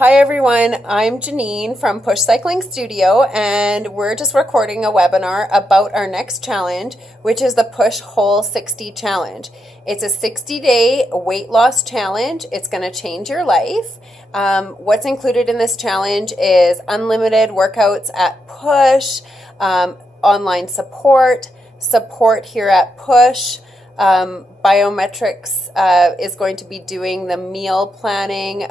Hi everyone, I'm Janine from Push Cycling Studio, and we're just recording a webinar about our next challenge, which is the Push Whole60 challenge. It's a 60-day weight loss challenge. It's going to change your life. What's included in this challenge is unlimited workouts at Push, online support here at Push. Biometrics is going to be doing the meal planning,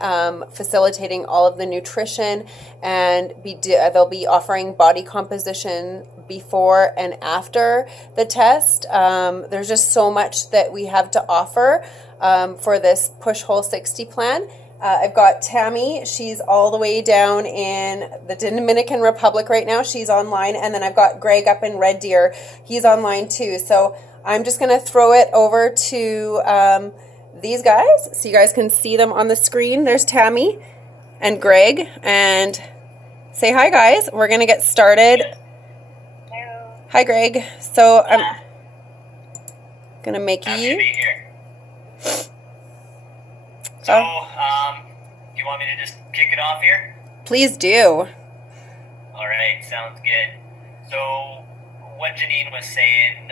facilitating all of the nutrition, and they'll be offering body composition before and after the test. There's just so much that we have to offer for this Push Whole60 plan. I've got Tammy. She's all the way down in the Dominican Republic right now. She's online. And then I've got Greg up in Red Deer. He's online too. So I'm just going to throw it over to these guys so you guys can see them on the screen. There's Tammy and Greg. And say hi, guys. We're going to get started. Hello. Hi, Greg. So I'm going to make Happy you. to be here. So, do you want me to just kick it off here? Please do. All right, sounds good. So, what Janine was saying,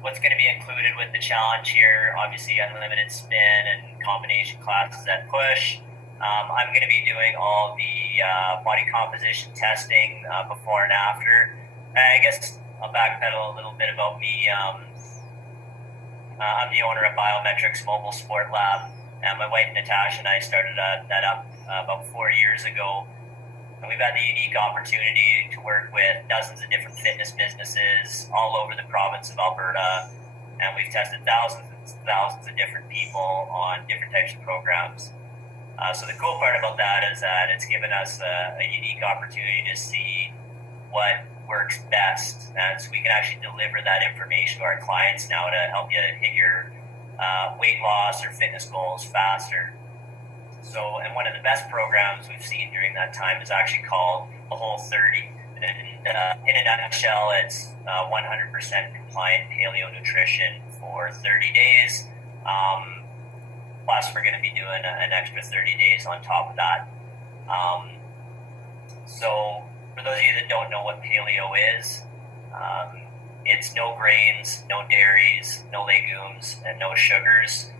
what's going to be included with the challenge here, obviously unlimited spin and combination classes at Push. I'm going to be doing all the body composition testing before and after. I guess I'll backpedal a little bit about me. I'm the owner of Biometrics Mobile Sport Lab. And my wife Natasha and I started that up about 4 years ago. And we've had the unique opportunity to work with dozens of different fitness businesses all over the province of Alberta. And we've tested thousands and thousands of different people on different types of programs. So the cool part about that is that it's given us a unique opportunity to see what works best. And so we can actually deliver that information to our clients now to help you hit your weight loss or fitness goals faster. So, and one of the best programs we've seen during that time is actually called the Whole30. And in a nutshell, it's 100% compliant paleo nutrition for 30 days. Plus, we're going to be doing an extra 30 days on top of that. So, for those of you that don't know what paleo is, it's no grains, no dairies, no legumes, and no sugars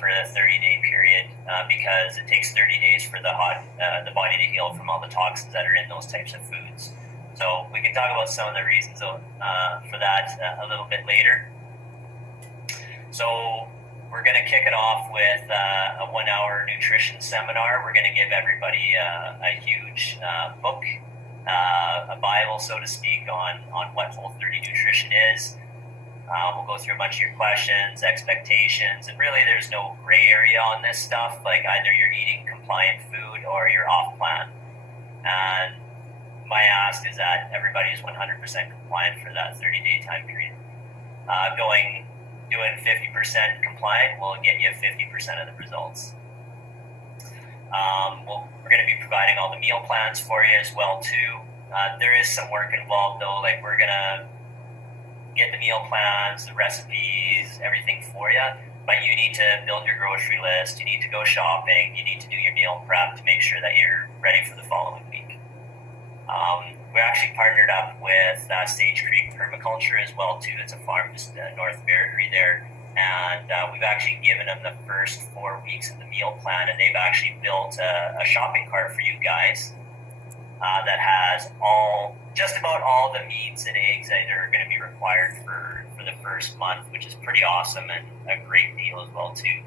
for the 30-day period because it takes 30 days for the body to heal from all the toxins that are in those types of foods. So we can talk about some of the reasons for that a little bit later. So we're going to kick it off with a 1-hour nutrition seminar. We're going to give everybody a huge book, a Bible, so to speak, on what Whole30 nutrition is. We'll go through a bunch of your questions, expectations, and really there's no gray area on this stuff. Like either you're eating compliant food or you're off plan. And my ask is that everybody is 100% compliant for that 30-day time period. Doing 50% compliant will get you 50% of the results. We're going to be providing all the meal plans for you as well too. There is some work involved though, like we're going to get the meal plans, the recipes, everything for you, but you need to build your grocery list, you need to go shopping, you need to do your meal prep to make sure that you're ready for the following week. We're actually partnered up with Sage Creek Permaculture as well too. It's a farm just north of Airdrie there. And we've actually given them the first 4 weeks of the meal plan, and they've actually built a shopping cart for you guys that has just about all the meats and eggs that are going to be required for the first month, which is pretty awesome and a great deal as well too.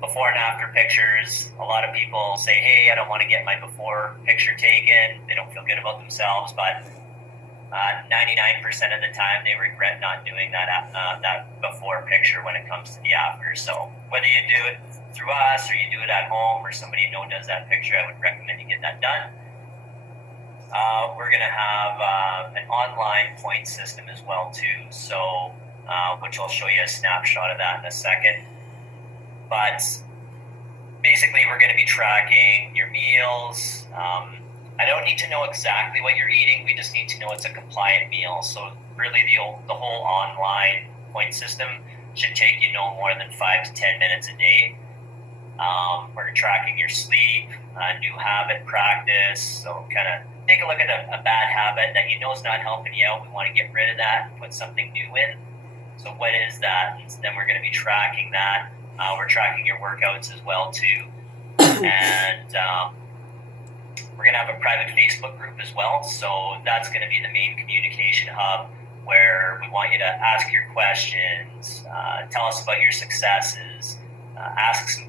Before and after pictures, a lot of people say, hey, I don't want to get my before picture taken. They don't feel good about themselves, but 99% of the time they regret not doing that before picture when it comes to the after. So whether you do it through us or you do it at home or somebody you know does that picture, I would recommend you get that done. We're going to have an online point system as well too, so which I'll show you a snapshot of that in a second. But basically we're going to be tracking your meals. I don't need to know exactly what you're eating. We just need to know it's a compliant meal. So really the whole online point system should take you no more than 5 to 10 minutes a day. We're tracking your sleep, new habit practice. So kind of take a look at a bad habit that you know is not helping you out. We want to get rid of that and put something new in. So what is that? And then we're going to be tracking that. We're tracking your workouts as well too. And we're going to have a private Facebook group as well. So that's going to be the main communication hub where we want you to ask your questions, tell us about your successes, ask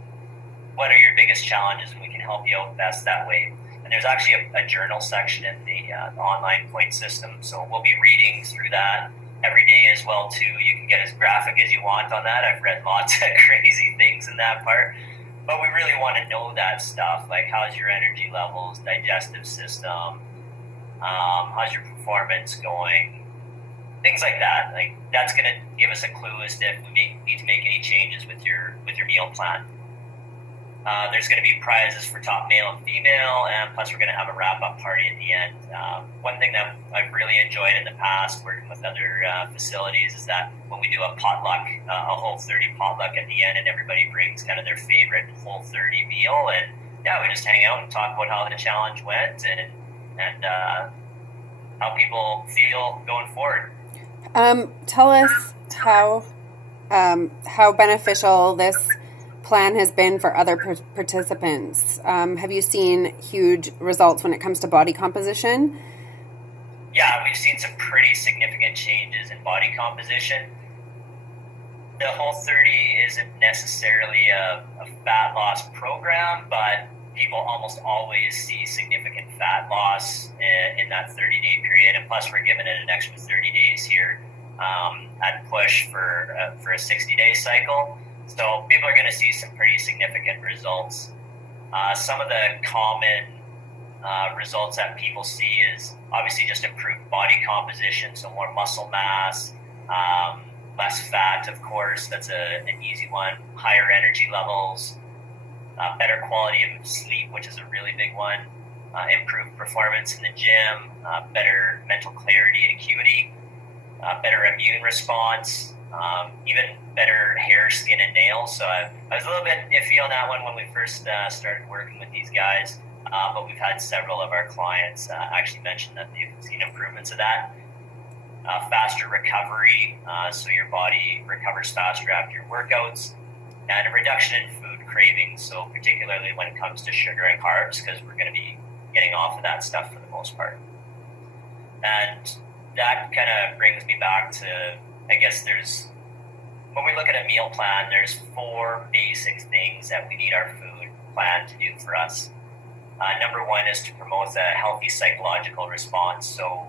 what are your biggest challenges, and we can help you out best that way. And there's actually a journal section in the online point system. So we'll be reading through that every day as well too. You can get as graphic as you want on that. I've read lots of crazy things in that part. But we really want to know that stuff, like how's your energy levels, digestive system, how's your performance going, things like that. Like that's going to give us a clue as to if we need to make any changes with your meal plan. There's going to be prizes for top male and female, and plus we're going to have a wrap-up party at the end. One thing that I've really enjoyed in the past working with other facilities is that when we do a potluck, a Whole30 potluck at the end, and everybody brings kind of their favorite Whole30 meal, and yeah, we just hang out and talk about how the challenge went and how people feel going forward. Tell us how beneficial this plan has been for other participants. Have you seen huge results when it comes to body composition? Yeah, we've seen some pretty significant changes in body composition. The Whole30 isn't necessarily a fat loss program, but people almost always see significant fat loss in that 30-day period. And plus, we're giving it an extra 30 days here at push for a 60-day cycle. So people are going to see some pretty significant results. Some of the common results that people see is obviously just improved body composition, so more muscle mass, less fat, of course. That's an easy one. Higher energy levels, better quality of sleep, which is a really big one. Improved performance in the gym, better mental clarity and acuity, better immune response, even better hair, skin, and nails. So I was a little bit iffy on that one when we first started working with these guys, but we've had several of our clients actually mention that they've seen improvements of that. Faster recovery, so your body recovers faster after your workouts, and a reduction in food cravings, so particularly when it comes to sugar and carbs, because we're going to be getting off of that stuff for the most part. And that kind of brings me back to, I guess when we look at a meal plan, there's 4 basic things that we need our food plan to do for us. Number 1 is to promote a healthy psychological response. So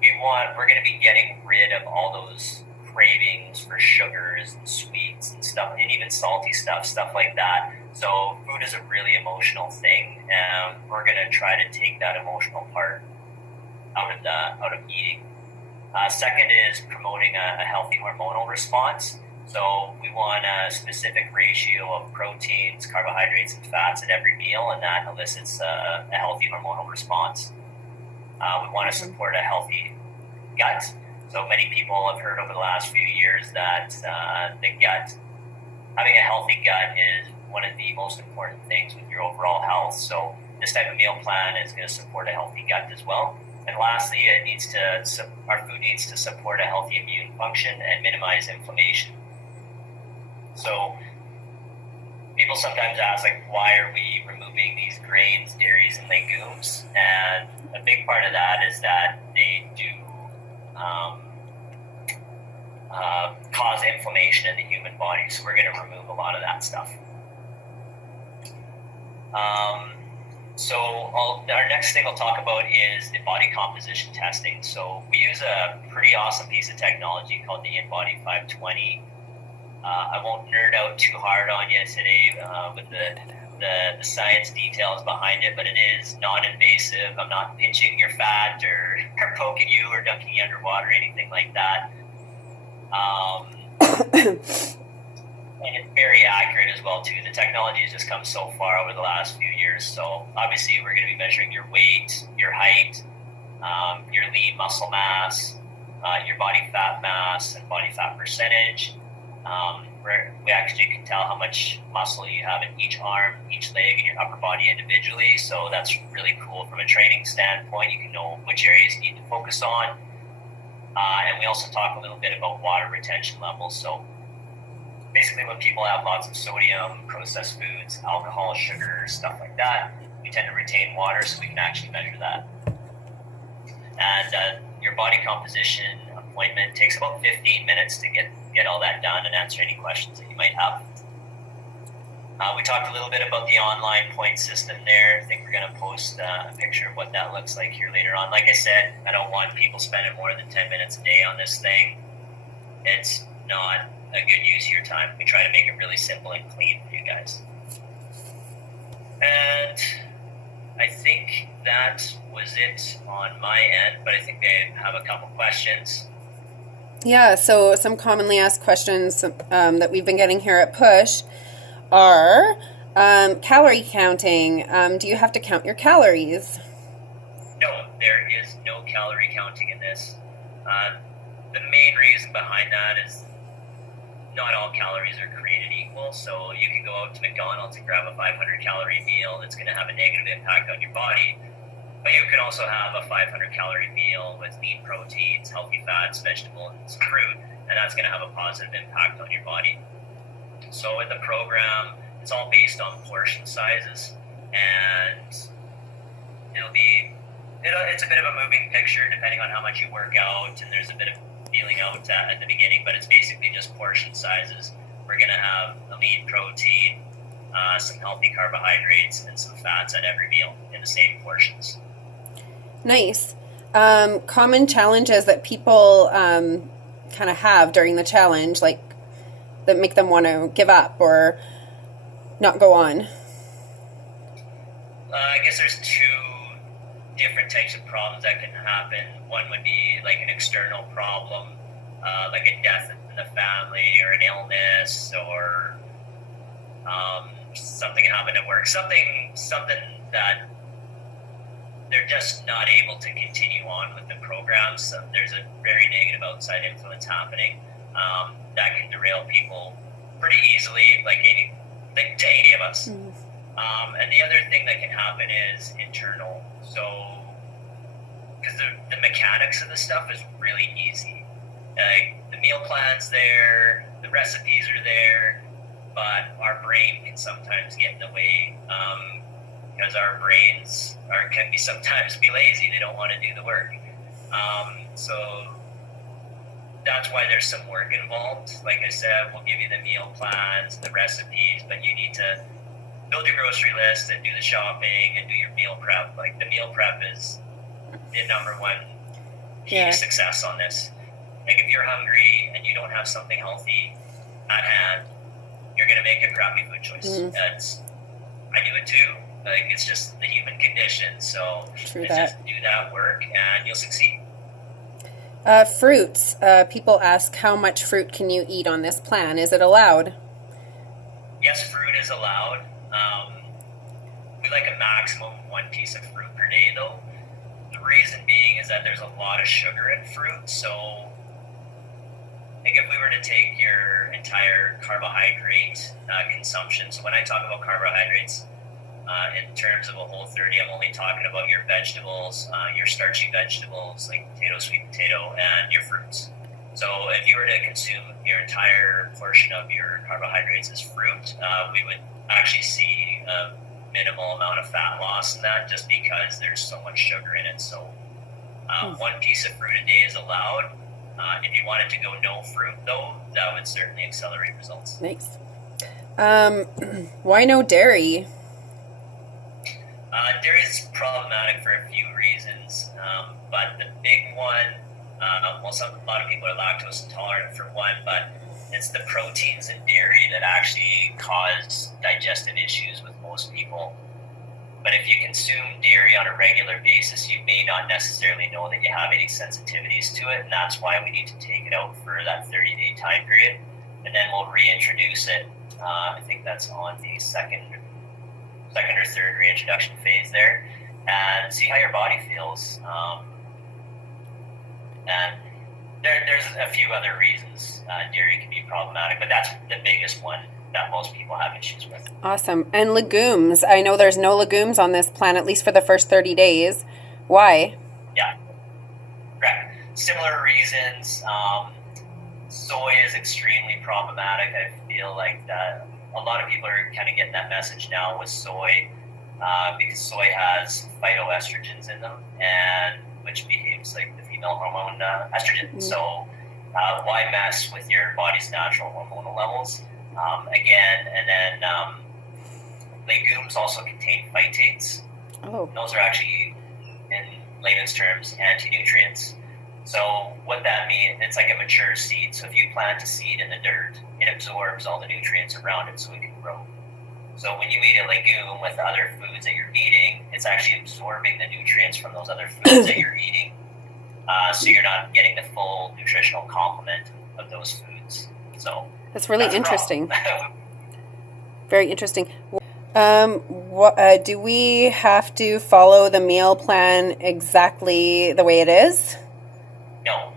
we're going to be getting rid of all those cravings for sugars and sweets and stuff, and even salty stuff like that. So food is a really emotional thing, and we're going to try to take that emotional part out of eating. Second is promoting a healthy hormonal response. So we want a specific ratio of proteins, carbohydrates, and fats at every meal, and that elicits a healthy hormonal response. We want to support a healthy gut. So many people have heard over the last few years that having a healthy gut is one of the most important things with your overall health. So this type of meal plan is going to support a healthy gut as well. And lastly, our food needs to support a healthy immune function and minimize inflammation. So people sometimes ask, like, why are we removing these grains, dairies, and legumes? And a big part of that is that they do cause inflammation in the human body. So we're going to remove a lot of that stuff. So our next thing I'll talk about is the body composition testing. So we use a pretty awesome piece of technology called the InBody 520. I won't nerd out too hard on you today with the science details behind it, but it is non-invasive. I'm not pinching your fat or poking you or dunking you underwater or anything like that. And it's very accurate as well too. The technology has just come so far over the last few years. So obviously we're going to be measuring your weight, your height, your lean muscle mass, your body fat mass and body fat percentage. where we actually can tell how much muscle you have in each arm, each leg, and your upper body individually. So that's really cool from a training standpoint. You can know which areas you need to focus on. And we also talk a little bit about water retention levels. So basically when people have lots of sodium, processed foods, alcohol, sugar, stuff like that, we tend to retain water, so we can actually measure that. And your body composition appointment takes about 15 minutes to get all that done and answer any questions that you might have. We talked a little bit about the online point system there. I think we're going to post a picture of what that looks like here later on. Like I said, I don't want people spending more than 10 minutes a day on this thing. It's not a good use of your time. We try to make it really simple and clean for you guys. And I think that was it on my end, but I think they have a couple questions. Yeah, so some commonly asked questions that we've been getting here at Push are calorie counting. Do you have to count your calories? No, there is no calorie counting in this. The main reason behind that is not all calories are created equal. So you can go out to McDonald's and grab a 500 calorie meal that's going to have a negative impact on your body. But you can also have a 500 calorie meal with lean proteins, healthy fats, vegetables, and some fruit, and that's going to have a positive impact on your body. So in the program, it's all based on portion sizes, and it's a bit of a moving picture depending on how much you work out, and there's a bit of feeling out at the beginning, but it's basically just portion sizes. We're going to have a lean protein, some healthy carbohydrates, and some fats at every meal in the same portions. Nice. Common challenges that people kind of have during the challenge, like that make them want to give up or not go on? I guess there's two different types of problems that can happen. One would be like an external problem, like a death in the family or an illness or something happened at work, something that they're just not able to continue on with the program. So there's a very negative outside influence happening that can derail people pretty easily, like to any of us. Mm. And the other thing that can happen is internal. So, because the mechanics of the stuff is really easy. Like the meal plan's there, the recipes are there, but our brain can sometimes get in the way because our brains can sometimes be lazy. They don't want to do the work. So that's why there's some work involved. Like I said, we'll give you the meal plans, the recipes, but you need to build your grocery list and do the shopping and do your meal prep. Like the meal prep is the number one key to success on this. Like if you're hungry and you don't have something healthy at hand, you're going to make a crappy food choice. I do it too. Like it's just the human condition. So just do that work and you'll succeed. Fruits. People ask how much fruit can you eat on this plan? Is it allowed? Yes, fruit is allowed. We like a maximum of 1 piece of fruit per day though. The reason being is that there's a lot of sugar in fruit. So I think if we were to take your entire carbohydrate consumption, so when I talk about carbohydrates in terms of a Whole30, I'm only talking about your vegetables, your starchy vegetables like potato, sweet potato, and your fruits. So if you were to consume your entire portion of your carbohydrates as fruit, we would actually see a minimal amount of fat loss in that just because there's so much sugar in it. So 1 piece of fruit a day is allowed. If you wanted to go no fruit, though, that would certainly accelerate results. Nice. Why no dairy? Dairy is problematic for a few reasons, but the big one, a lot of people are lactose intolerant for one, but it's the proteins in dairy that actually cause digestive issues with most people. But if you consume dairy on a regular basis, you may not necessarily know that you have any sensitivities to it, and that's why we need to take it out for that 30-day time period, and then we'll reintroduce it. I think that's on the second or third reintroduction phase there, and see how your body feels. And There's a few other reasons dairy can be problematic, but that's the biggest one that most people have issues with. Awesome. And legumes. I know there's no legumes on this plan, at least for the first 30 days. Why? Yeah, correct. Similar reasons. Soy is extremely problematic. I feel like that a lot of people are kind of getting that message now with soy because soy has phytoestrogens in them, and which behaves like the female hormone estrogen. So why mess with your body's natural hormonal levels? Again, and then legumes also contain phytates. Oh. Those are actually, in layman's terms, anti-nutrients. So what that means, it's like a mature seed. So if you plant a seed in the dirt, it absorbs all the nutrients around it so it can grow. So when you eat a legume with other foods that you're eating, it's actually absorbing the nutrients from those other foods that you're eating. So you're not getting the full nutritional complement of those foods. So that's really interesting. Very interesting. Do we have to follow the meal plan exactly the way it is? No.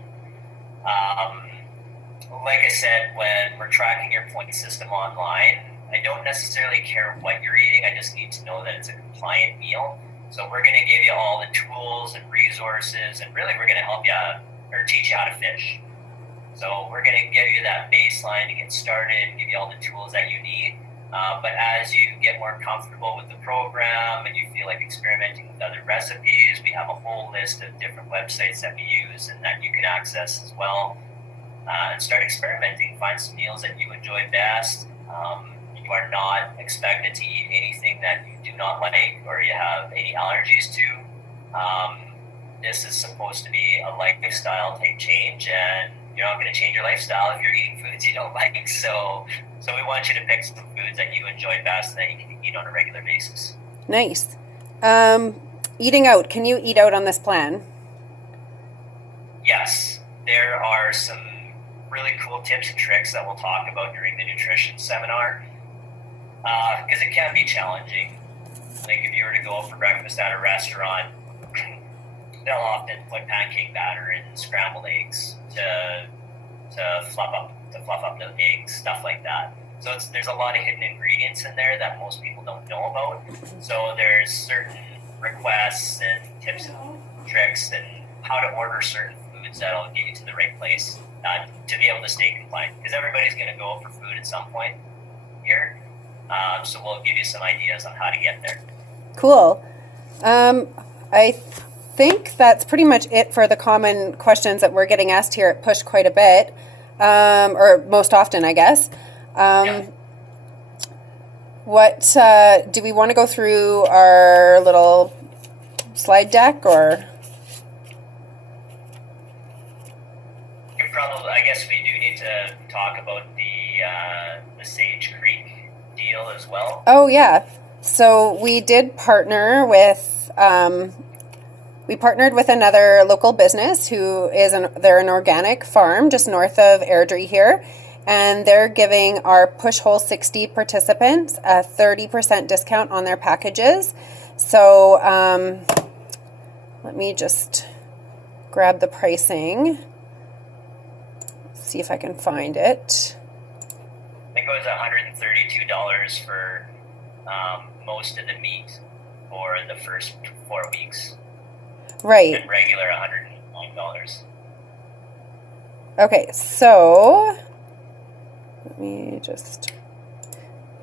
Like I said, when we're tracking your point system online, I don't necessarily care what you're eating. I just need to know that it's a compliant meal. So we're going to give you all the tools and resources, and really we're going to help you or teach you how to fish. So we're going to give you that baseline to get started, give you all the tools that you need. But as you get more comfortable with the program and you feel like experimenting with other recipes, we have a whole list of different websites that we use and that you can access as well. And start experimenting. Find some meals that you enjoy best. You are not expected to eat anything that you do not like or you have any allergies to. This is supposed to be a lifestyle type change, and you're not going to change your lifestyle if you're eating foods you don't like. So we want you to pick some foods that you enjoy best and that you can eat on a regular basis. Nice. Eating out. Can you eat out on this plan? Yes. There are some really cool tips and tricks that we'll talk about during the nutrition seminar because it can be challenging. Like if you were to go out for breakfast at a restaurant, they'll often put pancake batter in scrambled eggs to fluff up the eggs, stuff like that. So there's a lot of hidden ingredients in there that most people don't know about. So there's certain requests and tips and tricks and how to order certain foods that'll get you to the right place to be able to stay compliant. Because everybody's going to go for food at some point here. So we'll give you some ideas on how to get there. Cool. I think that's pretty much it for the common questions that we're getting asked here at Push quite a bit, or most often, I guess. Yeah. What do we want to go through our little slide deck, or? Probably, I guess we do need to talk about the Sage Creek deal as well. Oh yeah, so we did partner with we partnered with another local business who is they're an organic farm just north of Airdrie here, and they're giving our Push Whole60 participants a 30% discount on their packages. So let me just grab the pricing. See if I can find it. I think it was $132 for most of the meat for the first 4 weeks. Right. And regular $109. Okay, so let me just,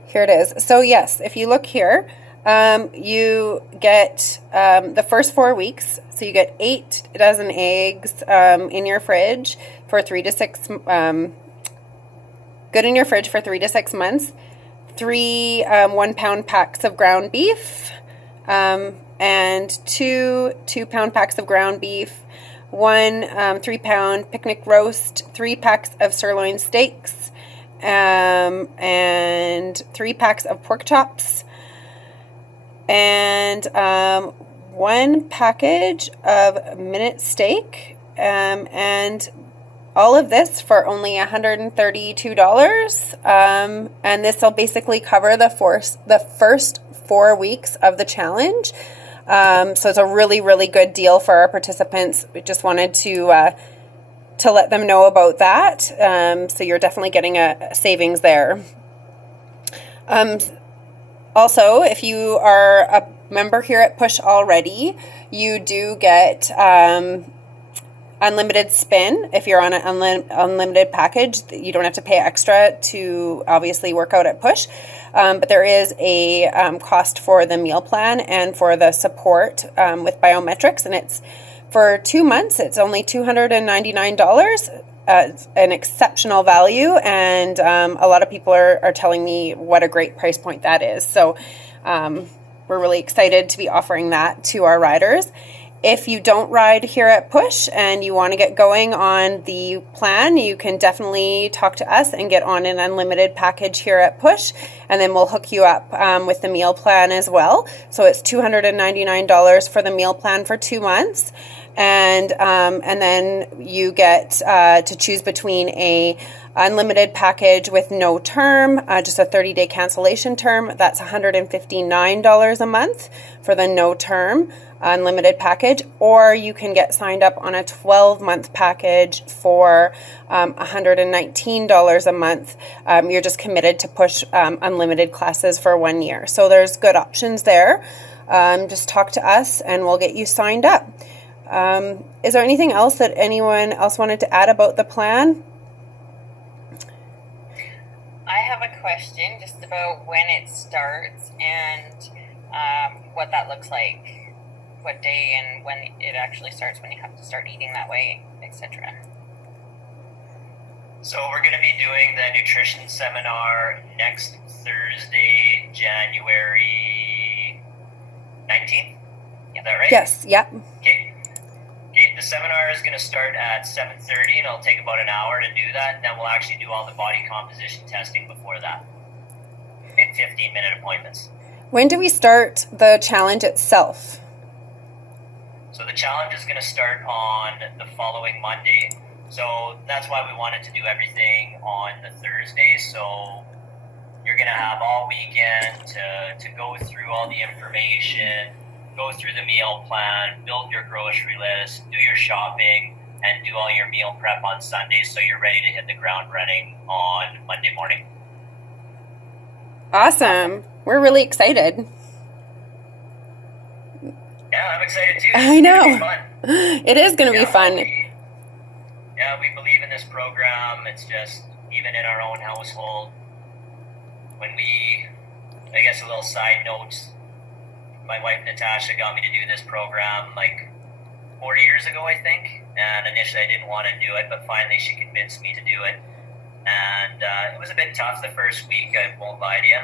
here it is. So yes, if you look here, you get the first 4 weeks. So you get 8 dozen eggs in your fridge for 3 to 6, good in your fridge for 3 to 6 months. 3 1-pound packs of ground beef, and 2 2-pound packs of ground beef, 1 3-pound picnic roast, 3 packs of sirloin steaks, and 3 packs of pork chops, and 1 package of minute steak, and all of this for only $132. And this will basically cover the first 4 weeks of the challenge. So it's a really, really good deal for our participants. We just wanted to to let them know about that. So you're definitely getting a savings there. Also, if you are a member here at Push already, you do get unlimited spin. If you're on an unlimited package, you don't have to pay extra to obviously work out at Push. But there is a cost for the meal plan and for the support with biometrics, and it's for 2 months. It's only $299. An exceptional value, and a lot of people are telling me what a great price point that is. So we're really excited to be offering that to our riders. If you don't ride here at Push and you want to get going on the plan, you can definitely talk to us and get on an unlimited package here at Push, and then we'll hook you up with the meal plan as well. So it's $299 for the meal plan for 2 months. And then you get to choose between a unlimited package with no term, just a 30-day cancellation term. That's $159 a month for the no term unlimited package, or you can get signed up on a 12-month package for $119 a month. You're just committed to Push unlimited classes for 1 year. So there's good options there. Just talk to us and we'll get you signed up. Is there anything else that anyone else wanted to add about the plan? I have a question just about when it starts and what that looks like, what day and when it actually starts, when you have to start eating that way, etc. So we're going to be doing the nutrition seminar next Thursday, January 19th. Is that right? Yes. Yep. Okay. The seminar is going to start at 7:30, and it'll take about an hour to do that. And then we'll actually do all the body composition testing before that in 15-minute appointments. When do we start the challenge itself? So the challenge is going to start on the following Monday. So that's why we wanted to do everything on the Thursday. So you're going to have all weekend to go through all the information, go through the meal plan, build your grocery list, do your shopping, and do all your meal prep on Sunday so you're ready to hit the ground running on Monday morning. Awesome. We're really excited. Yeah, I'm excited too. I know. It's gonna be fun. It is going to be fun. We believe in this program. It's just, even in our own household, when I guess a little side note, my wife Natasha got me to do this program like 4 years ago, I think. And initially I didn't want to do it, but finally she convinced me to do it. And it was a bit tough the first week, I won't lie to you.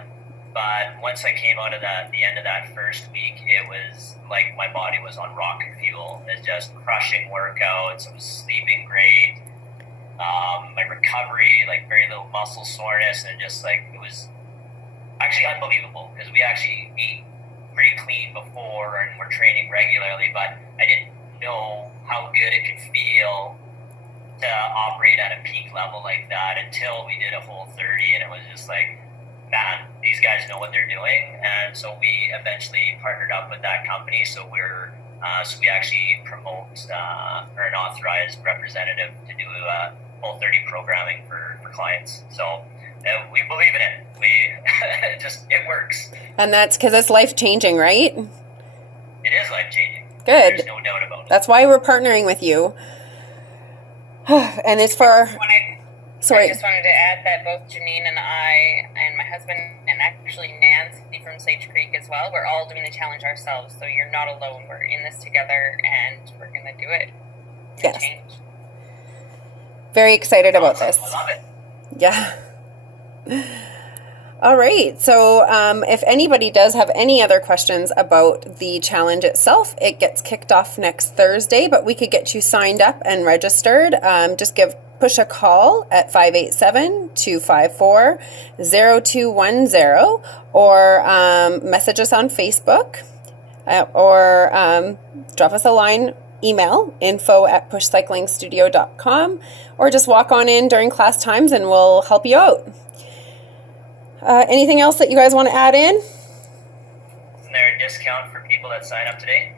But once I came out of the end of that first week, it was like my body was on rocket fuel. It's just crushing workouts. I was sleeping great. My recovery, like very little muscle soreness, and just like it was actually unbelievable because we actually eat pretty clean before and we're training regularly, but I didn't know how good it could feel to operate at a peak level like that until we did a Whole30, and it was just like, man, these guys know what they're doing. And so we eventually partnered up with that company. So we actually promote or an authorized representative to do Whole30 programming for clients. So we believe in it. It works. And that's because it's life-changing, right? It is life-changing. Good. There's no doubt about it. That's why we're partnering with you. And it's for... Sorry. I just wanted to add that both Janine and I and my husband and actually Nancy from Sage Creek as well, we're all doing the challenge ourselves. So you're not alone. We're in this together and we're going to do it. Yes. Change. Very excited about this. I love it. Yeah. All right. So if anybody does have any other questions about the challenge itself, it gets kicked off next Thursday, but we could get you signed up and registered. Just push a call at 587-254-0210 or message us on Facebook or drop us a line email, info@pushcyclingstudio.com, or just walk on in during class times and we'll help you out. Anything else that you guys want to add in? Isn't there a discount for people that sign up today?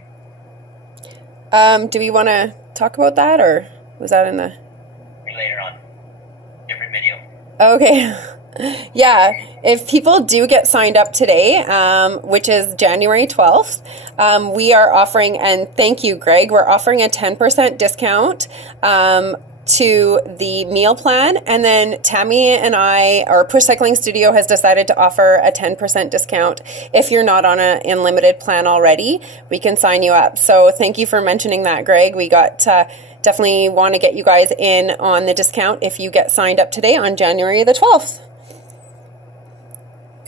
Do we want to talk about that, or was that in the... Okay. Yeah, if people do get signed up today, which is January 12th, we are offering, and thank you, Greg, we're offering a 10% discount to the meal plan. And then Tammy and I, our Push Cycling Studio, has decided to offer a 10% discount. If you're not on an unlimited plan already, we can sign you up. So thank you for mentioning that, Greg. We got definitely want to get you guys in on the discount if you get signed up today on January the 12th.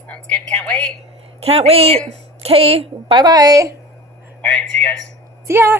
Sounds good. Can't wait. Can't wait. Okay, bye-bye. All right, see you guys. See ya.